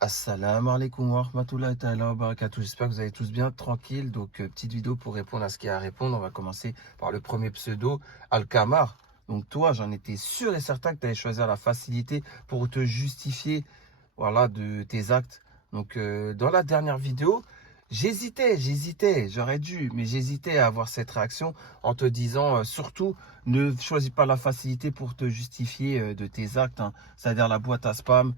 Assalamu alaikum wa rahmatullahi ta'ala wa barakatuh. J'espère que vous allez tous bien, tranquille. Donc, petite vidéo pour répondre à ce qu'il y a à répondre. On va commencer par le premier pseudo, Alkamar. Donc, toi, j'en étais sûr et certain que tu allais choisir la facilité pour te justifier, voilà, de tes actes. Donc, dans la dernière vidéo, j'hésitais, j'aurais dû, mais j'hésitais à avoir cette réaction en te disant, surtout, ne choisis pas la facilité pour te justifier de tes actes, hein. C'est-à-dire la boîte à spam,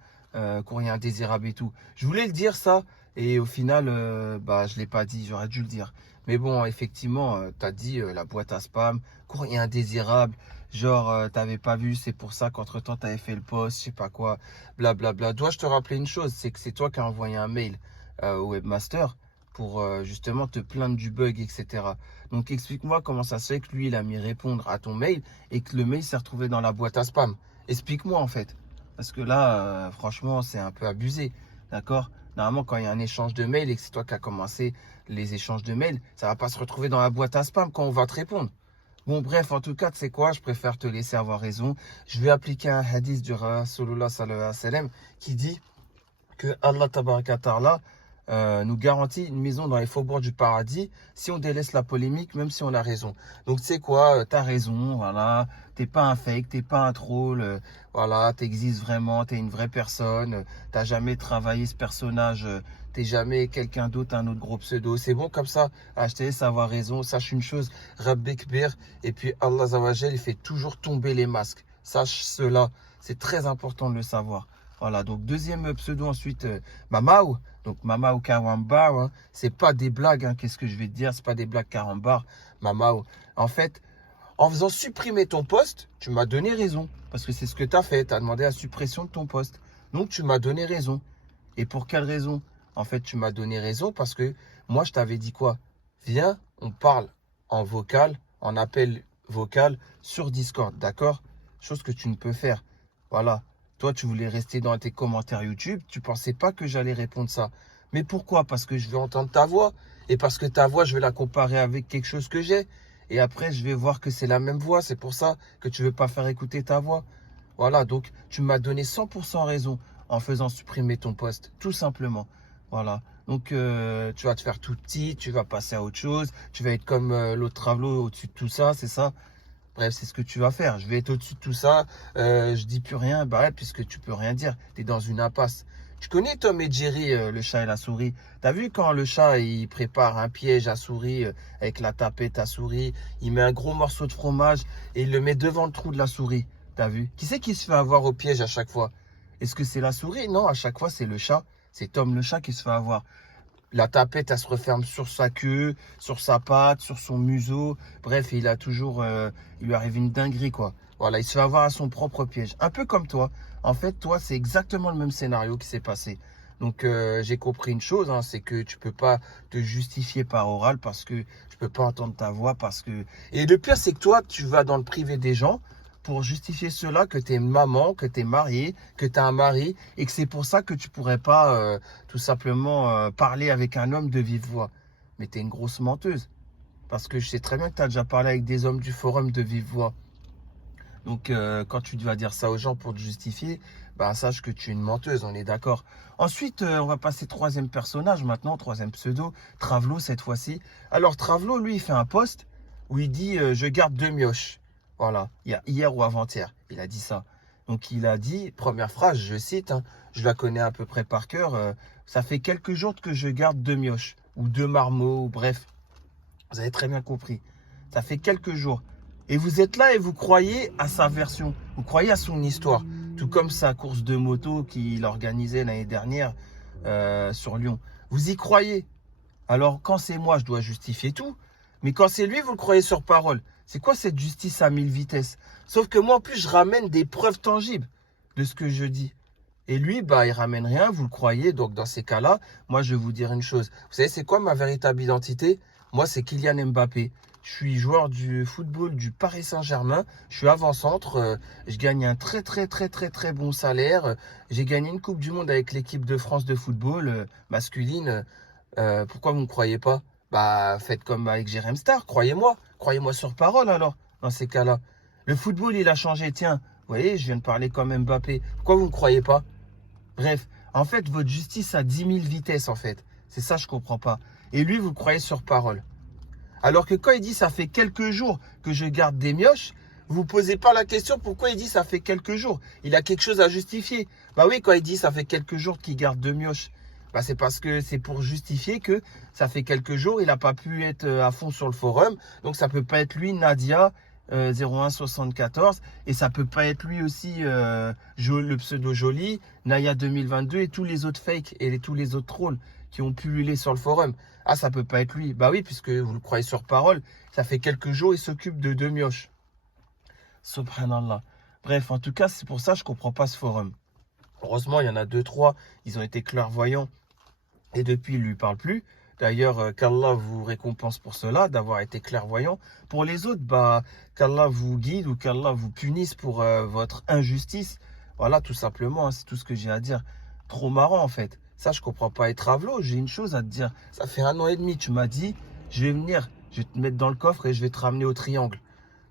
courrier indésirable et tout. Je voulais le dire ça et au final, je l'ai pas dit, j'aurais dû le dire. Mais bon, effectivement, tu as dit la boîte à spam, courrier indésirable, genre t'avais pas vu, c'est pour ça qu'entre-temps tu avais fait le post, je sais pas quoi, blablabla. Dois-je te rappeler une chose, c'est que c'est toi qui as envoyé un mail au webmaster pour justement te plaindre du bug, etc. Donc explique-moi comment ça se fait que lui, il a mis répondre à ton mail et que le mail s'est retrouvé dans la boîte à spam. Explique-moi en fait. Parce que là, franchement, c'est un peu abusé. D'accord? Normalement, quand il y a un échange de mails et que c'est toi qui as commencé les échanges de mails, ça ne va pas se retrouver dans la boîte à spam quand on va te répondre. Bon, bref, en tout cas, tu sais quoi? Je préfère te laisser avoir raison. Je vais appliquer un hadith du Rasulullah sallallahu alayhi wa sallam qui dit que Allah tabaraka ta'ala nous garantit une maison dans les faubourgs du paradis si on délaisse la polémique, même si on a raison. Donc tu sais quoi, t'as raison, voilà, t'es pas un fake, t'es pas un troll, voilà, t'existes vraiment, t'es une vraie personne, t'as jamais travaillé ce personnage, t'es jamais quelqu'un d'autre, un autre gros pseudo. C'est bon comme ça, je te laisse avoir raison, sache une chose, Rabbi Kbir, et puis Allah Zawajel, il fait toujours tomber les masques. Sache cela, c'est très important de le savoir. Voilà, donc deuxième pseudo ensuite, Mamao. Donc Mamao Karambar, hein, c'est pas des blagues, hein, qu'est-ce que je vais te dire, c'est pas des blagues Karambar, Mamao. En fait, en faisant supprimer ton poste, tu m'as donné raison. Parce que c'est ce que tu as fait, tu as demandé la suppression de ton poste. Donc tu m'as donné raison. Et pour quelle raison? En fait, tu m'as donné raison parce que moi, je t'avais dit quoi? Viens, on parle en vocal, en appel vocal sur Discord, d'accord? Chose que tu ne peux faire. Voilà. Toi, tu voulais rester dans tes commentaires YouTube. Tu pensais pas que j'allais répondre ça. Mais pourquoi? Parce que je veux entendre ta voix. Et parce que ta voix, je vais la comparer avec quelque chose que j'ai. Et après, je vais voir que c'est la même voix. C'est pour ça que tu veux pas faire écouter ta voix. Voilà, donc tu m'as donné 100% raison en faisant supprimer ton poste, tout simplement. Voilà, donc tu vas te faire tout petit, tu vas passer à autre chose, tu vas être comme l'autre Travelo au-dessus de tout ça, c'est ça? Bref, c'est ce que tu vas faire. Je vais être au-dessus de tout ça, je dis plus rien, bah ouais, puisque tu peux rien dire, tu es dans une impasse. Tu connais Tom et Jerry, le chat et la souris? T'as vu quand le chat il prépare un piège à souris avec la tapette à souris, il met un gros morceau de fromage et il le met devant le trou de la souris. T'as vu? Qui c'est qui se fait avoir au piège à chaque fois? Est-ce que c'est la souris? Non, à chaque fois c'est le chat. C'est Tom le chat qui se fait avoir. La tapette, elle se referme sur sa queue, sur sa patte, sur son museau. Bref, il a toujours, il lui arrive une dinguerie, quoi. Voilà, il se fait avoir à son propre piège. Un peu comme toi. En fait, toi, c'est exactement le même scénario qui s'est passé. Donc, j'ai compris une chose, hein, c'est que tu peux pas te justifier par oral parce que je peux pas entendre ta voix parce que... Et le pire, c'est que toi, tu vas dans le privé des gens pour justifier cela que tu es maman, que tu es mariée, que tu as un mari et que c'est pour ça que tu pourrais pas tout simplement parler avec un homme de vive voix. Mais tu es une grosse menteuse. Parce que je sais très bien que tu as déjà parlé avec des hommes du forum de vive voix. Donc, quand tu vas dire ça aux gens pour te justifier, bah, sache que tu es une menteuse, on est d'accord. Ensuite, on va passer troisième personnage maintenant, troisième pseudo, Travelo cette fois-ci. Alors, Travelo, lui, il fait un post où il dit je garde 2 mioches. Voilà, il y a hier ou avant-hier, il a dit ça. Donc, il a dit, première phrase, je cite, hein, je la connais à peu près par cœur, ça fait quelques jours que je garde 2 mioches, ou 2 marmots, ou bref, vous avez très bien compris. Ça fait quelques jours. Et vous êtes là et vous croyez à sa version. Vous croyez à son histoire. Tout comme sa course de moto qu'il organisait l'année dernière sur Lyon. Vous y croyez. Alors quand c'est moi, je dois justifier tout. Mais quand c'est lui, vous le croyez sur parole. C'est quoi cette justice à 1000 vitesses? Sauf que moi, en plus, je ramène des preuves tangibles de ce que je dis. Et lui, bah, il ramène rien, vous le croyez. Donc, dans ces cas-là, moi, je vais vous dire une chose. Vous savez, c'est quoi ma véritable identité? Moi, c'est Kylian Mbappé. Je suis joueur du football du Paris Saint-Germain. Je suis avant-centre. Je gagne un très, très, très, très, très bon salaire. J'ai gagné une Coupe du Monde avec l'équipe de France de football masculine. Pourquoi vous ne me croyez pas? Bah, faites comme avec Jérém Star. Croyez-moi. Croyez-moi sur parole, alors, dans ces cas-là. Le football, il a changé. Tiens, vous voyez, je viens de parler comme Mbappé. Pourquoi vous ne me croyez pas? Bref, En fait, votre justice a 10 000 vitesses, en fait. C'est ça, je comprends pas. Et lui, vous le croyez sur parole. Alors que quand il dit ça fait quelques jours que je garde des mioches, vous ne posez pas la question pourquoi il dit ça fait quelques jours. Il a quelque chose à justifier. Bah oui, quand il dit ça fait quelques jours qu'il garde deux mioches, bah c'est parce que c'est pour justifier que ça fait quelques jours, il n'a pas pu être à fond sur le forum. Donc ça peut pas être lui, Nadia 0174, et ça peut pas être lui aussi le pseudo Jolie, Naya 2022 et tous les autres fakes et tous les autres trolls qui ont pullulé sur le forum. Ah, ça peut pas être lui. Bah oui, puisque vous le croyez sur parole, ça fait quelques jours, il s'occupe de deux mioches. Subhanallah. Bref, en tout cas, c'est pour ça que je comprends pas ce forum. Heureusement, il y en a deux, trois, ils ont été clairvoyants et depuis, ils lui parlent plus. D'ailleurs, qu'Allah vous récompense pour cela, d'avoir été clairvoyant. Pour les autres, bah, qu'Allah vous guide ou qu'Allah vous punisse pour votre injustice. Voilà, tout simplement, hein, c'est tout ce que j'ai à dire. Trop marrant, en fait. Ça, je comprends pas. Et Travelo, j'ai une chose à te dire. Ça fait 1 an et demi, tu m'as dit, je vais venir, je vais te mettre dans le coffre et je vais te ramener au triangle.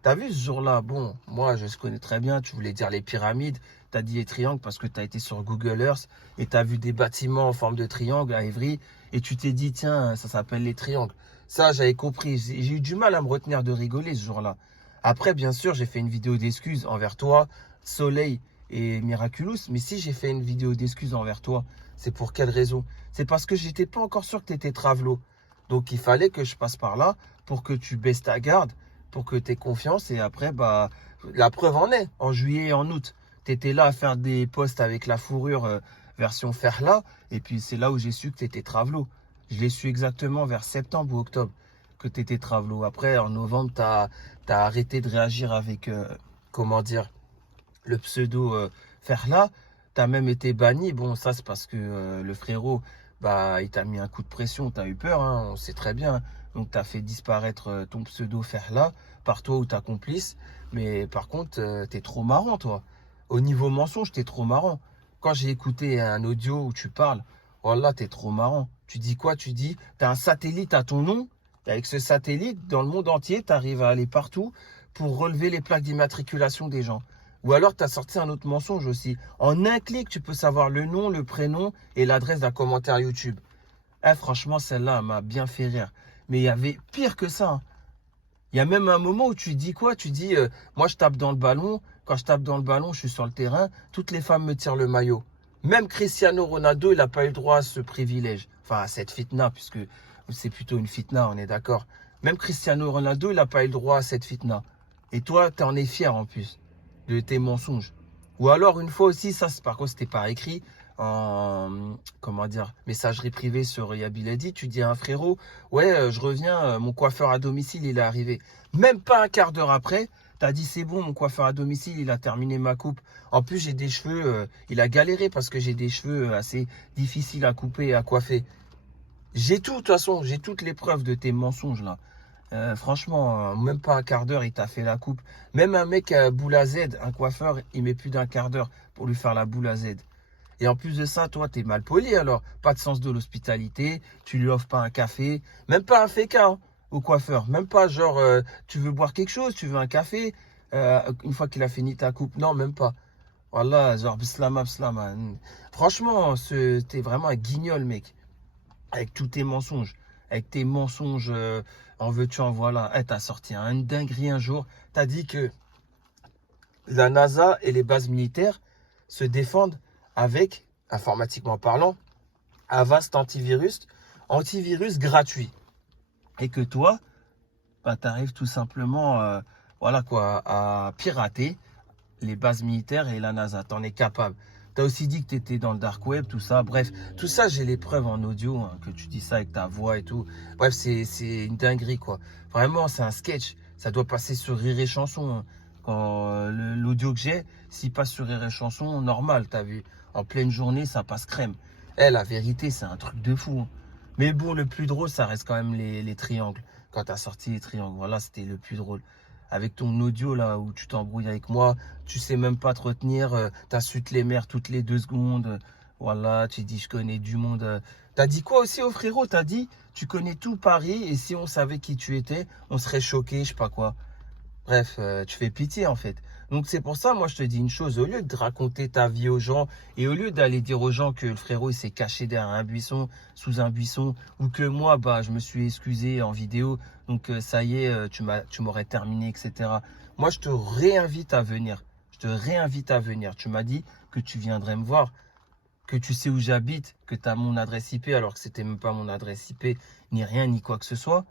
T'as vu ce jour-là? Bon, moi, je connais très bien. Tu voulais dire les pyramides. T'as dit les triangles parce que t'as été sur Google Earth et t'as vu des bâtiments en forme de triangle à Évry. Et tu t'es dit, tiens, ça s'appelle les triangles. Ça, j'avais compris. J'ai eu du mal à me retenir de rigoler ce jour-là. Après, bien sûr, j'ai fait une vidéo d'excuses envers toi, Soleil et Miraculous. Mais si j'ai fait une vidéo d'excuses envers toi, c'est pour quelle raison? C'est parce que j'étais pas encore sûr que tu étais Travelo. Donc, il fallait que je passe par là pour que tu baisses ta garde, pour que tu aies confiance. Et après, bah, la preuve en est. En juillet et en août, tu étais là à faire des posts avec la fourrure version Ferla. Et puis, c'est là où j'ai su que tu étais Travelo. Je l'ai su exactement vers septembre ou octobre que tu étais Travelo. Après, en novembre, tu as arrêté de réagir avec, comment dire, le pseudo Ferla. Tu as même été banni. Bon, ça, c'est parce que le frérot, bah, il t'a mis un coup de pression. Tu as eu peur, hein, on sait très bien. Donc, tu as fait disparaître ton pseudo Ferla par toi ou ta complice. Mais par contre, tu es trop marrant, toi. Au niveau mensonge, tu es trop marrant. Quand j'ai écouté un audio où tu parles, oh là, t'es trop marrant. Tu dis quoi? Tu dis, t'as un satellite à ton nom. Et avec ce satellite, dans le monde entier, tu arrives à aller partout pour relever les plaques d'immatriculation des gens. Ou alors, tu as sorti un autre mensonge aussi. En un clic, tu peux savoir le nom, le prénom et l'adresse d'un commentaire YouTube. Eh, franchement, celle-là m'a bien fait rire. Mais il y avait pire que ça, hein. Il y a même un moment où tu dis quoi? Tu dis, moi, je tape dans le ballon. Quand je tape dans le ballon, je suis sur le terrain. Toutes les femmes me tirent le maillot. Même Cristiano Ronaldo, il n'a pas eu le droit à ce privilège. Enfin, à cette fitna, puisque c'est plutôt une fitna, on est d'accord. Même Cristiano Ronaldo, il n'a pas eu le droit à cette fitna. Et toi, tu en es fier en plus de tes mensonges. Ou alors, une fois aussi, ça, par contre, c'était par écrit, en, comment dire, messagerie privée sur Yabiladi, tu dis à un frérot, ouais, je reviens, mon coiffeur à domicile, il est arrivé. Même pas un quart d'heure après, t'as dit, c'est bon, mon coiffeur à domicile, il a terminé ma coupe. En plus, j'ai des cheveux, il a galéré parce que j'ai des cheveux assez difficiles à couper et à coiffer. J'ai tout, de toute façon, j'ai toutes les preuves de tes mensonges là. Franchement, même pas un quart d'heure, il t'a fait la coupe. Même un mec à boule à Z, un coiffeur, il met plus d'un quart d'heure pour lui faire la boule à Z. Et en plus de ça, toi, t'es mal poli alors. Pas de sens de l'hospitalité, tu lui offres pas un café, même pas un féca hein, au coiffeur. Même pas genre, tu veux boire quelque chose, tu veux un café, une fois qu'il a fini ta coupe. Non, même pas. Voilà, genre, bislama, bislama. Franchement, t'es vraiment un guignol, mec. Avec tous tes mensonges. Avec tes mensonges, en veux-tu, en voilà. Eh, t'as sorti une dinguerie un jour. T'as dit que la NASA et les bases militaires se défendent avec, informatiquement parlant, Avast antivirus, antivirus gratuit. Et que toi, bah, tu arrives tout simplement voilà quoi, à pirater les bases militaires et la NASA. Tu en es capable. Tu as aussi dit que tu étais dans le dark web, tout ça. Bref, tout ça, j'ai les preuves en audio, hein, que tu dis ça avec ta voix et tout. Bref, c'est une dinguerie, quoi. Vraiment, c'est un sketch. Ça doit passer sur Rire et Chanson, hein. Quand l'audio que j'ai, s'il passe sur Rire et Chanson, normal, t'as vu. En pleine journée, ça passe crème. Eh, la vérité, c'est un truc de fou, hein. Mais bon, le plus drôle, ça reste quand même les triangles. Quand tu as sorti les triangles, voilà, c'était le plus drôle. Avec ton audio là où tu t'embrouilles avec moi, tu sais même pas te retenir, t'insultes les mères toutes les 2 secondes, voilà, tu dis je connais du monde. T'as dit quoi aussi au frérot? T'as dit tu connais tout Paris et si on savait qui tu étais, on serait choqué, je sais pas quoi. Bref, tu fais pitié en fait. Donc c'est pour ça, moi je te dis une chose, au lieu de raconter ta vie aux gens et au lieu d'aller dire aux gens que le frérot il s'est caché derrière un buisson, sous un buisson, ou que moi bah je me suis excusé en vidéo, donc ça y est, tu m'aurais terminé, etc. Moi je te réinvite à venir. Je te réinvite à venir. Tu m'as dit que tu viendrais me voir, que tu sais où j'habite, que tu as mon adresse IP alors que c'était même pas mon adresse IP, ni rien, ni quoi que ce soit.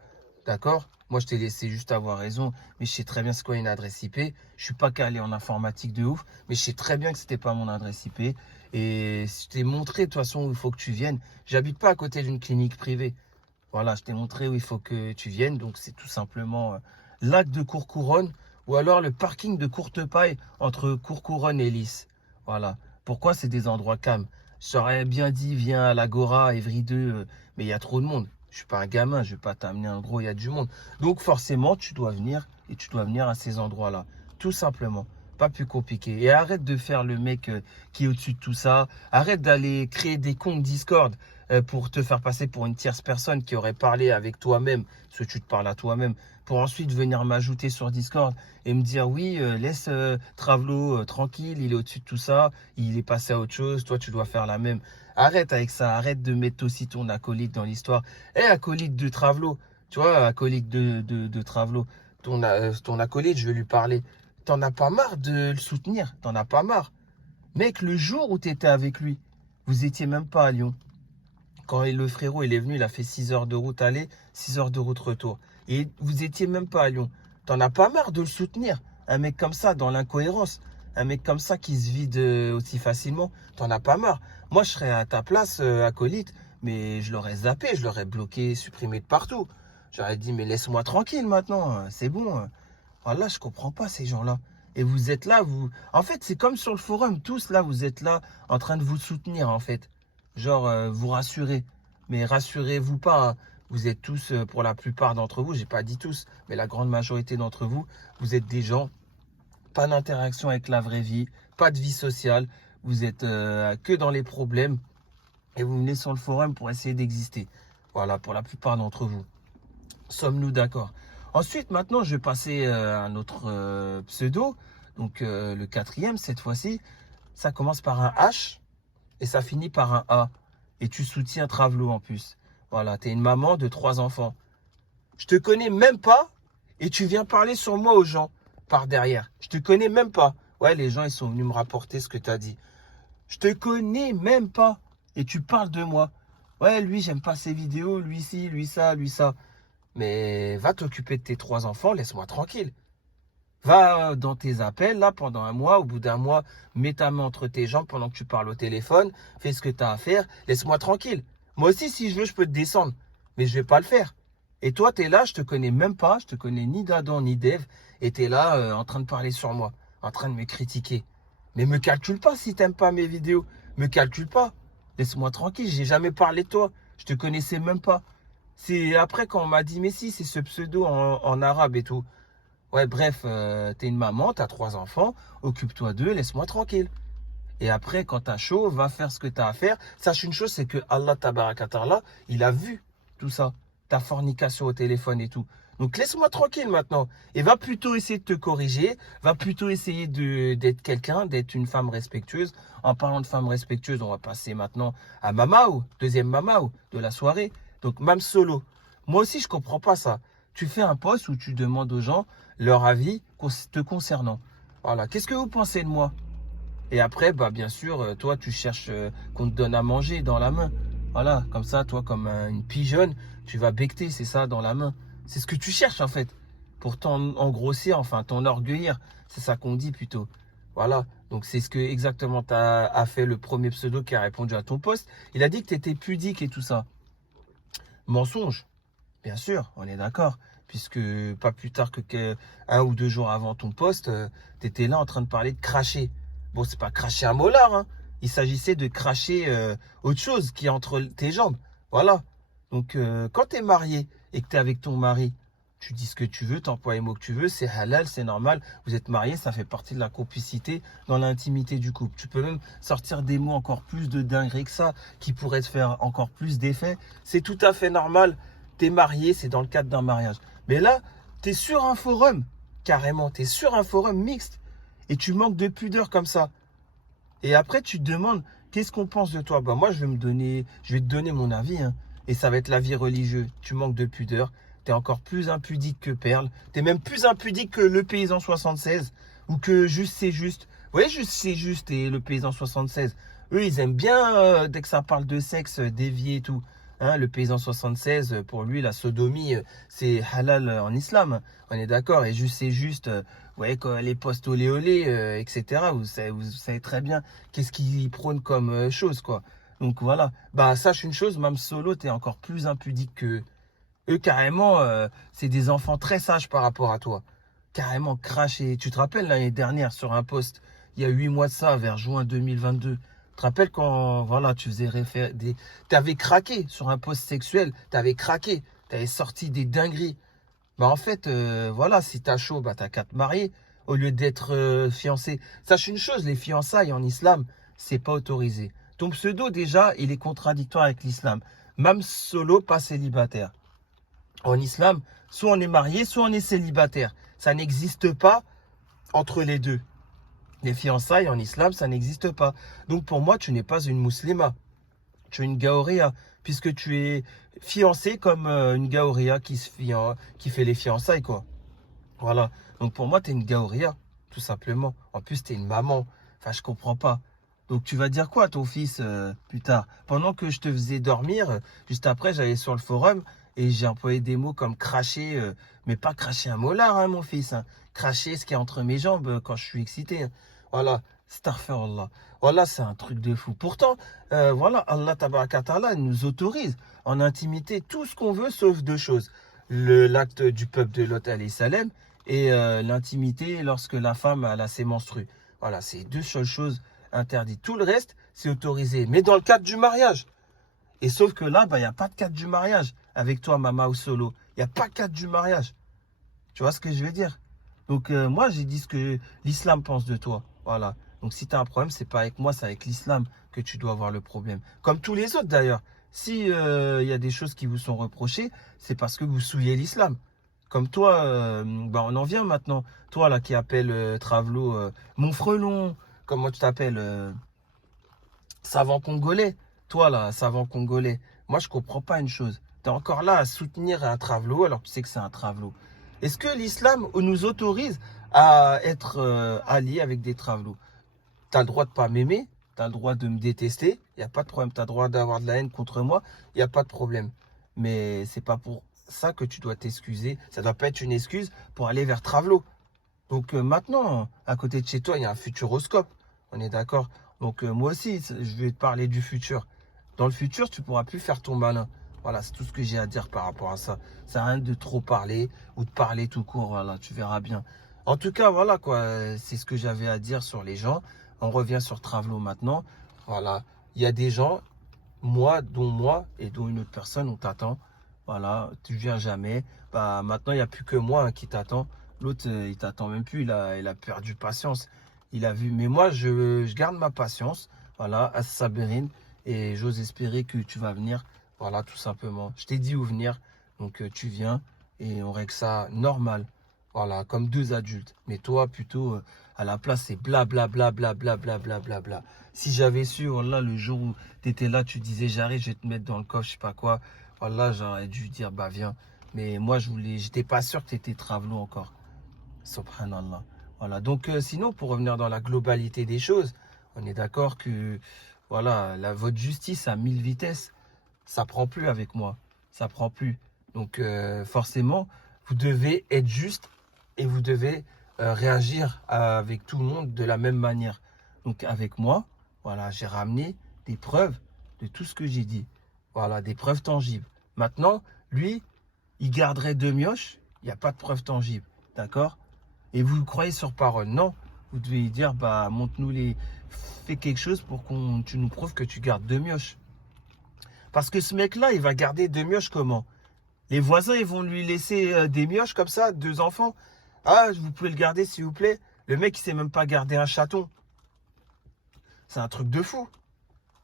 D'accord? Moi, je t'ai laissé juste avoir raison, mais je sais très bien c'est quoi une adresse IP. Je suis pas calé en informatique de ouf, mais je sais très bien que c'était pas mon adresse IP. Et je t'ai montré de toute façon où il faut que tu viennes. J'habite pas à côté d'une clinique privée. Voilà, je t'ai montré où il faut que tu viennes. Donc, c'est tout simplement lac de Courcouronnes ou alors le parking de Courtepaille entre Courcouronnes et Lys. Voilà. Pourquoi c'est des endroits calmes? J'aurais bien dit, viens à l'Agora, Évry 2, mais il y a trop de monde. Je suis pas un gamin, je vais pas t'amener en gros, il y a du monde. Donc forcément, tu dois venir et tu dois venir à ces endroits-là. Tout simplement. Pas plus compliqué. Et arrête de faire le mec qui est au-dessus de tout ça. Arrête d'aller créer des comptes Discord pour te faire passer pour une tierce personne qui aurait parlé avec toi-même, parce que tu te parles à toi-même, pour ensuite venir m'ajouter sur Discord et me dire oui, laisse Travelo tranquille, il est au-dessus de tout ça, il est passé à autre chose, toi tu dois faire la même. Arrête avec ça, arrête de mettre aussi ton acolyte dans l'histoire. Eh, acolyte de Travelo, tu vois, acolyte de Travelo, ton acolyte, je vais lui parler. T'en as pas marre de le soutenir, t'en as pas marre. Mec, le jour où tu étais avec lui, vous étiez même pas à Lyon. Quand le frérot il est venu, il a fait 6 heures de route aller, 6 heures de route retour. Et vous étiez même pas à Lyon. T'en as pas marre de le soutenir. Un mec comme ça, dans l'incohérence. Un mec comme ça qui se vide aussi facilement. T'en as pas marre. Moi, je serais à ta place, acolyte, mais je l'aurais zappé, je l'aurais bloqué, supprimé de partout. J'aurais dit, mais laisse-moi tranquille maintenant, c'est bon. Voilà, je comprends pas ces gens-là. Et vous êtes là, vous. En fait, c'est comme sur le forum, tous là, vous êtes là en train de vous soutenir, en fait. Genre, vous rassurer. Mais rassurez-vous pas, hein. Vous êtes tous, pour la plupart d'entre vous, j'ai pas dit tous, mais la grande majorité d'entre vous, vous êtes des gens, pas d'interaction avec la vraie vie, pas de vie sociale. Vous êtes que dans les problèmes et vous venez sur le forum pour essayer d'exister. Voilà, pour la plupart d'entre vous. Sommes-nous d'accord? Ensuite, maintenant, je vais passer à un autre pseudo. Donc, le quatrième, cette fois-ci, ça commence par un H et ça finit par un A. Et tu soutiens Travelo en plus. Voilà, tu es une maman de 3 enfants. Je te connais même pas et tu viens parler sur moi aux gens par derrière. Je te connais même pas. Ouais, les gens, ils sont venus me rapporter ce que tu as dit. Je te connais même pas et tu parles de moi. Ouais, lui, j'aime pas ses vidéos, lui ci, lui ça, lui ça. Mais va t'occuper de tes 3 enfants, laisse-moi tranquille. Va dans tes appels, là, pendant un mois, au bout d'un mois, mets ta main entre tes jambes pendant que tu parles au téléphone, fais ce que tu as à faire, laisse-moi tranquille. Moi aussi, si je veux, je peux te descendre, mais je vais pas le faire. Et toi, tu es là, je te connais même pas, je te connais ni d'Adam ni d'Ève, et tu es là en train de parler sur moi, en train de me critiquer. Mais me calcule pas si t'aimes pas mes vidéos, me calcule pas. Laisse-moi tranquille, j'ai jamais parlé de toi, je te connaissais même pas. C'est après quand on m'a dit, mais si, c'est ce pseudo en arabe et tout. Ouais, bref, t'es une maman, t'as 3 enfants, occupe-toi d'eux, laisse-moi tranquille. Et après, quand t'as chaud, va faire ce que t'as à faire. Sache une chose, c'est que Allah Tabarakatala, il a vu tout ça, ta fornication au téléphone et tout. Donc laisse-moi tranquille maintenant. Et va plutôt essayer de te corriger, va plutôt essayer d'être quelqu'un, d'être une femme respectueuse. En parlant de femme respectueuse, on va passer maintenant à Mamao, deuxième Mamao de la soirée. Donc Mam Solo. Moi aussi, je comprends pas ça. Tu fais un post où tu demandes aux gens leur avis te concernant. Voilà, qu'est-ce que vous pensez de moi? Et après, bah, bien sûr, toi, tu cherches qu'on te donne à manger dans la main. Voilà, comme ça, toi, comme une pigeonne, tu vas becqueter, c'est ça, dans la main. C'est ce que tu cherches, en fait, pour t'engrossir, enfin, t'enorgueillir. C'est ça qu'on dit plutôt. Voilà, donc c'est ce que exactement a fait le premier pseudo qui a répondu à ton post. Il a dit que tu étais pudique et tout ça. Mensonge, bien sûr, on est d'accord. Puisque pas plus tard que 1 ou 2 jours avant ton post, tu étais là en train de parler de cracher. Bon, c'est pas cracher un molar, hein. Il s'agissait de cracher autre chose qui est entre tes jambes. Voilà. Donc, quand tu es marié et que tu es avec ton mari, tu dis ce que tu veux, tu emploies les mots que tu veux, c'est halal, c'est normal. Vous êtes mariés, ça fait partie de la complicité dans l'intimité du couple. Tu peux même sortir des mots encore plus de dinguerie que ça, qui pourraient te faire encore plus d'effet. C'est tout à fait normal. Tu es marié, c'est dans le cadre d'un mariage. Mais là, tu es sur un forum carrément. Tu es sur un forum mixte et tu manques de pudeur comme ça. Et après, tu te demandes, qu'est-ce qu'on pense de toi? Bah, moi, je vais te donner mon avis, hein, et ça va être l'avis religieux. Tu manques de pudeur. Tu es encore plus impudique que Perle. Tu es même plus impudique que le paysan 76 ou que Juste c'est juste. Vous voyez, Juste c'est juste et le paysan 76. Eux, ils aiment bien, dès que ça parle de sexe, dévié et tout. Hein, le paysan 76, pour lui, la sodomie, c'est halal en islam. On est d'accord. Et Juste c'est juste, ouais, quand les postes olé olé, etc. Vous savez très bien qu'est-ce qu'ils prônent comme chose, quoi. Donc voilà. Bah, sache une chose, Mam Solo, t'es encore plus impudique que eux, carrément. C'est des enfants très sages par rapport à toi. Carrément craché. Tu te rappelles l'année dernière sur un post, il y a 8 mois de ça, vers juin 2022. Tu te rappelles quand, voilà, tu faisais tu avais craqué sur un post sexuel, tu avais craqué, tu avais sorti des dingueries. Bah en fait, voilà, si t'as chaud, bah t'as qu'à te marier au lieu d'être fiancé. Sache une chose, les fiançailles en islam, c'est pas autorisé. Ton pseudo, déjà, il est contradictoire avec l'islam. Même solo, pas célibataire. En islam, soit on est marié, soit on est célibataire. Ça n'existe pas entre les deux. Les fiançailles en islam, ça n'existe pas. Donc pour moi, tu n'es pas une musulmane. Tu es une gaouria, puisque tu es fiancé comme une gaouria qui fait les fiançailles, quoi. Voilà. Donc pour moi, tu es une gaouria, tout simplement. En plus, tu es une maman. Enfin, je comprends pas. Donc tu vas dire quoi à ton fils plus tard? Pendant que je te faisais dormir, juste après, j'allais sur le forum et j'ai employé des mots comme cracher, mais pas cracher un molar, hein, mon fils. Hein. Cracher ce qui est entre mes jambes quand je suis excité. Hein. Voilà. Astaghfirullah. Voilà, c'est un truc de fou. Pourtant, voilà, Allah Tabaraka Ta'ala nous autorise en intimité tout ce qu'on veut, sauf deux choses. L'acte du peuple de Lot alayhi salam et l'intimité lorsque la femme elle a ses menstrues. Voilà, c'est deux seules choses interdites. Tout le reste, c'est autorisé. Mais dans le cadre du mariage. Et sauf que là, bah, il n'y a pas de cadre du mariage avec toi, Mama ou Solo. Il n'y a pas de cadre du mariage. Tu vois ce que je veux dire? Donc moi, j'ai dit ce que l'islam pense de toi. Voilà. Donc si tu as un problème, c'est pas avec moi, c'est avec l'islam que tu dois avoir le problème. Comme tous les autres d'ailleurs. Si il y a des choses qui vous sont reprochées, c'est parce que vous souillez l'islam. Comme toi, bah, on en vient maintenant. Toi là qui appelle Travelo mon frelon, comment tu t'appelles savant congolais. Toi là, savant congolais. Moi je comprends pas une chose. Tu es encore là à soutenir un Travelo alors que tu sais que c'est un Travelo. Est-ce que l'islam nous autorise à être alliés avec des Travelots? Tu as le droit de pas m'aimer, tu as le droit de me détester, il n'y a pas de problème. Tu as le droit d'avoir de la haine contre moi, il n'y a pas de problème. Mais c'est pas pour ça que tu dois t'excuser. Ça ne doit pas être une excuse pour aller vers Travelo. Donc maintenant, à côté de chez toi, il y a un futuroscope. On est d'accord? Donc moi aussi, je vais te parler du futur. Dans le futur, tu pourras plus faire ton malin. Voilà, c'est tout ce que j'ai à dire par rapport à ça. Ça sert à rien de trop parler ou de parler tout court. Voilà, tu verras bien. En tout cas, voilà quoi. C'est ce que j'avais à dire sur les gens. On revient sur Travelo maintenant. Voilà, il y a des gens, dont moi et dont une autre personne, on t'attend. Voilà, tu viens jamais. Bah maintenant, il n'y a plus que moi hein, qui t'attend. L'autre, il t'attend même plus. Il a perdu patience. Il a vu. Mais moi, je garde ma patience. Voilà, à Sabérine. Et j'ose espérer que tu vas venir. Voilà, tout simplement. Je t'ai dit où venir. Donc, tu viens et on règle ça normal. Voilà, comme deux adultes. Mais toi, plutôt, à la place, c'est blablabla, blablabla, blablabla. Si j'avais su, voilà, le jour où tu étais là, tu disais, j'arrive, je vais te mettre dans le coffre, je sais pas quoi. Voilà, j'aurais dû dire, bah, viens. Mais moi, j'étais pas sûr que tu étais Travelo encore. Subhanallah. Voilà, donc sinon, pour revenir dans la globalité des choses, on est d'accord que voilà, votre justice à 1000 vitesses, ça prend plus avec moi. Ça prend plus. Donc forcément, vous devez être juste et vous devez réagir avec tout le monde de la même manière. Donc avec moi, voilà, j'ai ramené des preuves de tout ce que j'ai dit. Voilà, des preuves tangibles. Maintenant, lui, il garderait deux mioches, il n'y a pas de preuves tangibles. D'accord? Et vous croyez sur parole. Non, vous devez dire, bah, montre-nous fais quelque chose pour que tu nous prouves que tu gardes deux mioches. Parce que ce mec-là, il va garder deux mioches comment? Les voisins, ils vont lui laisser des mioches comme ça, deux enfants. Ah, vous pouvez le garder, s'il vous plaît. Le mec, il sait même pas garder un chaton. C'est un truc de fou.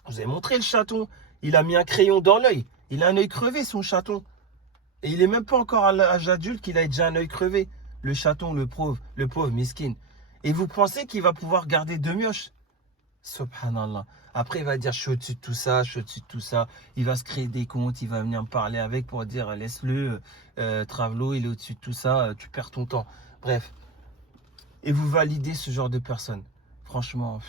Je vous ai montré le chaton. Il a mis un crayon dans l'œil. Il a un œil crevé, son chaton. Et il est même pas encore à l'âge adulte qu'il a déjà un œil crevé. le chaton, le pauvre miskin. Et vous pensez qu'il va pouvoir garder deux mioches? Subhanallah. Après, il va dire, je suis au-dessus de tout ça, je suis au-dessus de tout ça. Il va se créer des comptes, il va venir me parler avec pour dire, laisse-le, Travelo, il est au-dessus de tout ça, tu perds ton temps. Bref. Et vous validez ce genre de personnes. Franchement,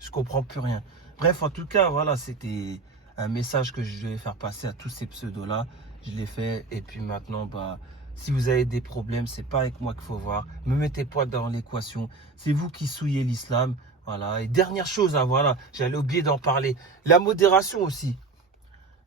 je comprends plus rien. Bref, en tout cas, voilà, c'était un message que je devais faire passer à tous ces pseudos-là. Je l'ai fait. Et puis maintenant, bah, si vous avez des problèmes, c'est pas avec moi qu'il faut voir. Ne me mettez pas dans l'équation. C'est vous qui souillez l'islam. Voilà. Et dernière chose, hein, voilà, j'allais oublier d'en parler. La modération aussi.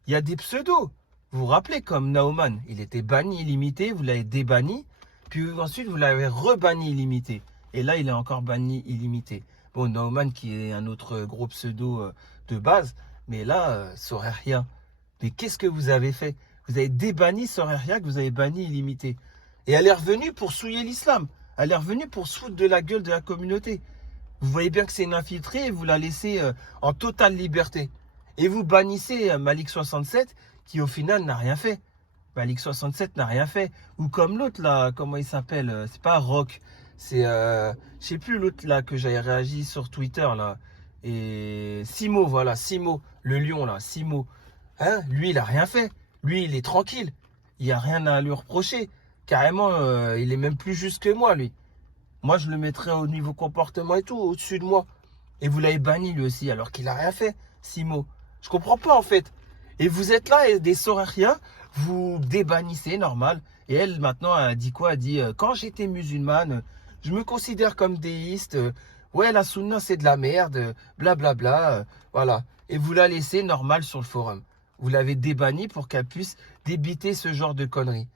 Il y a des pseudos. Vous vous rappelez, comme Naoman, il était banni illimité, vous l'avez débanni. Puis ensuite, vous l'avez rebanni illimité. Et là, il est encore banni illimité. Bon, Naoman qui est un autre gros pseudo de base. Mais là, Soraya. Mais qu'est-ce que vous avez fait? Vous avez débanni Soraya, que vous avez banni illimité. Et elle est revenue pour souiller l'islam. Elle est revenue pour se foutre de la gueule de la communauté. Vous voyez bien que c'est une infiltrée et vous la laissez en totale liberté. Et vous bannissez Malik 67 qui au final n'a rien fait. Malik 67 n'a rien fait. Ou comme l'autre là, comment il s'appelle? C'est pas Rock. C'est, je sais plus l'autre là que j'avais réagi sur Twitter là. Et Simo, voilà, Simo, le lion là, Simo. Hein, lui, il a rien fait. Lui, il est tranquille. Il n'y a rien à lui reprocher. Carrément, il est même plus juste que moi, lui. Moi, je le mettrais au niveau comportement et tout, au-dessus de moi. Et vous l'avez banni, lui aussi, alors qu'il n'a rien fait, Simo. Je comprends pas, en fait. Et vous êtes là, et des Sorariens, vous débannissez, normal. Et elle, maintenant, elle dit quoi? Elle dit, quand j'étais musulmane, je me considère comme déiste. Ouais, la sunna, c'est de la merde, blablabla. Voilà. Et vous la laissez normal sur le forum. Vous l'avez débannie pour qu'elle puisse débiter ce genre de conneries.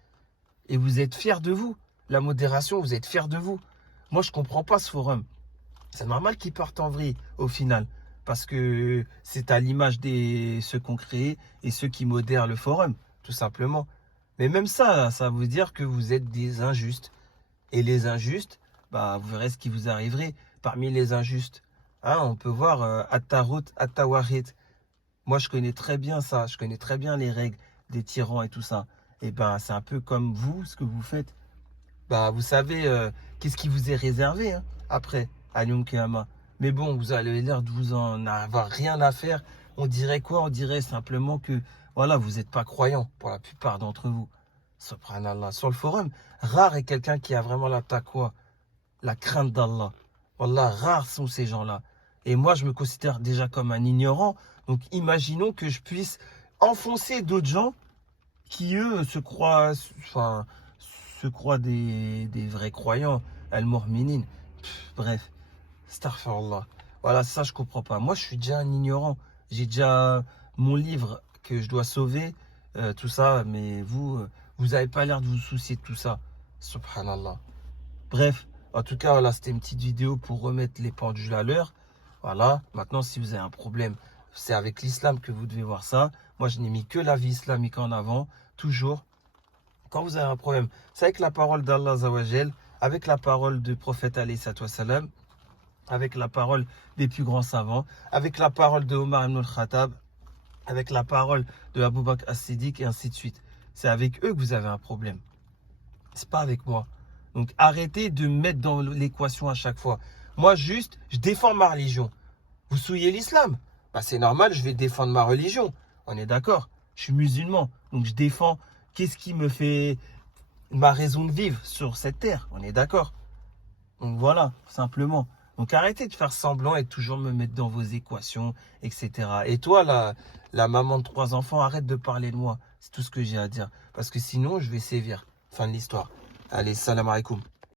Et vous êtes fiers de vous. La modération, vous êtes fiers de vous. Moi, je comprends pas ce forum. C'est normal qu'ils partent en vrille au final. Parce que c'est à l'image de ceux qu'on crée et ceux qui modèrent le forum, tout simplement. Mais même ça, ça veut dire que vous êtes des injustes. Et les injustes, bah, vous verrez ce qui vous arriverait parmi les injustes. Hein, on peut voir Atarut, Atawarit. Moi, je connais très bien ça. Je connais très bien les règles des tyrans et tout ça. Et ben, c'est un peu comme vous, ce que vous faites. Bah, vous savez, qu'est-ce qui vous est réservé hein, après, à Yom Kiyama. Mais bon, vous avez l'air de vous en avoir rien à faire. On dirait quoi? On dirait simplement que, voilà, vous n'êtes pas croyant pour la plupart d'entre vous. Subhanallah. Sur le forum, rare est quelqu'un qui a vraiment la taqwa, la crainte d'Allah. Wallah, rares sont ces gens-là. Et moi, je me considère déjà comme un ignorant. Donc, imaginons que je puisse enfoncer d'autres gens qui, eux, se croient, enfin, des vrais croyants, al-mu'minin. Bref, astaghfirullah. Voilà, ça je comprends pas. Moi, je suis déjà un ignorant. J'ai déjà mon livre que je dois sauver, tout ça. Mais vous avez pas l'air de vous soucier de tout ça. Subhanallah. Bref, en tout cas, voilà, c'était une petite vidéo pour remettre les pendules à l'heure. Voilà. Maintenant, si vous avez un problème, c'est avec l'islam que vous devez voir ça. Moi, je n'ai mis que la vie islamique en avant, toujours. Quand vous avez un problème, c'est avec la parole d'Allah Azawajal, avec la parole du prophète alayhi salam, avec la parole des plus grands savants, avec la parole de Omar ibn al-Khattab, avec la parole de Abu Bakr as-Siddiq et ainsi de suite. C'est avec eux que vous avez un problème. C'est pas avec moi. Donc arrêtez de me mettre dans l'équation à chaque fois. Moi juste, je défends ma religion. Vous souillez l'islam? Bah, c'est normal, je vais défendre ma religion. On est d'accord? Je suis musulman, donc je défends qu'est-ce qui me fait ma raison de vivre sur cette terre. On est d'accord? Donc voilà, simplement. Donc arrêtez de faire semblant et de toujours me mettre dans vos équations, etc. Et toi, la maman de 3 enfants, arrête de parler de moi. C'est tout ce que j'ai à dire. Parce que sinon, je vais sévir. Fin de l'histoire. Allez, salam alaikum.